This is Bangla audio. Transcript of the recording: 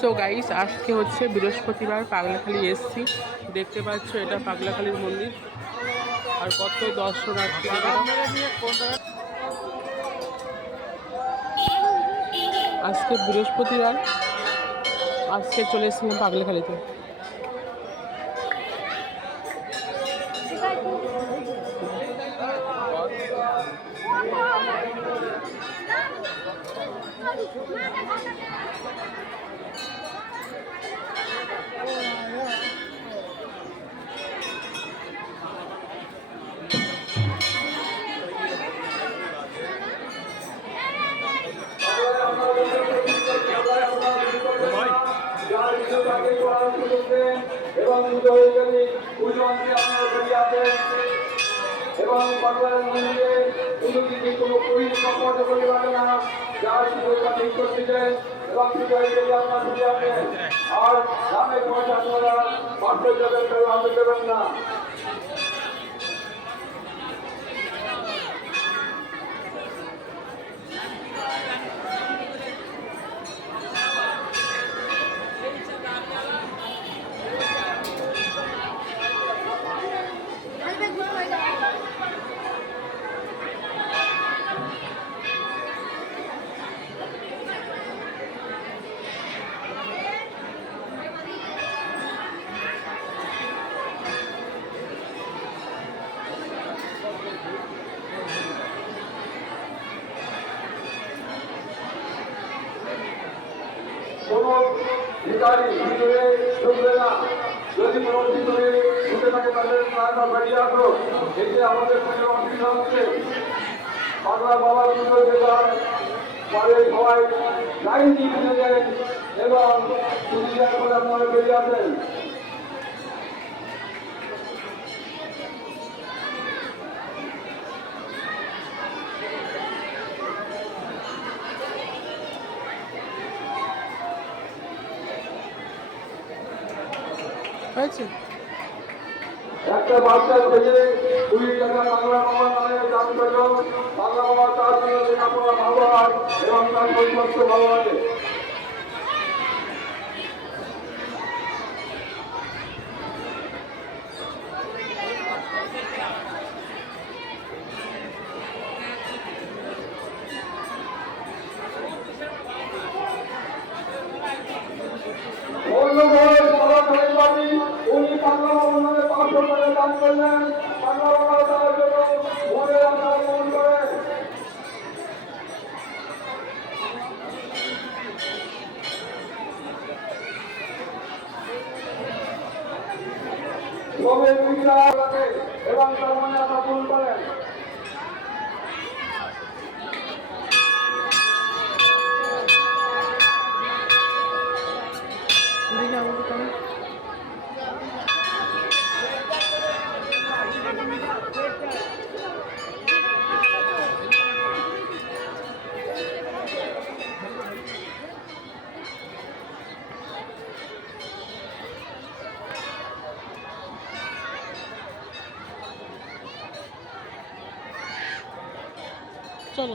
সো গাইস আজকে হচ্ছে বৃহস্পতিবার পাগলাখালি এসছি দেখতে পাচ্ছ এটা পাগলাখালির মন্দির আর কত দর্শনার্থী আজকে বৃহস্পতিবার আজকে চলে এসেছিলাম পাগলাখালিতে এবং আসেন এবং বাংলার মন্দিরে দিকে কোনো রাখে না। যার ঠিক আসেন আর গ্রামে পয়সা আপনারা পাঠ্য যাবেন কেউ আমাকে দেবেন না। কোনো ভিকারি ভিতরে ঢুকবে না। যদি কোনো ভিতরে ঢুকে থাকে তাদের প্রাণটা বেরিয়ে আসলো এতে আমাদের কোনো অসুবিধা হচ্ছে। বাংলা বাবার পুজো দেবার পরে সবাই লাইন দিয়ে ফেলে দেন এবং সুবিধার করে আপনারা বেরিয়ে আসেন। হয়েছে? একটা বাচ্চা থেকে কুড়ি টাকা বাংলা বাবার নামে দাম করল বাংলা বাবা তার জন্য লেখাপড়া ভালো হয় এবং তার পরিবর্তে ভালো হবে অন্যভাবে বড় খালের বাড়ি উনি বাংলা বাবার নামে পাঁচশো টাকা দান করলেন বাংলা বাবা তার জন্য মনে রাখা মন করে তবে দুইটা লাগে এবং তার মনে পূরণ করেন। দেখি আমাকে চলো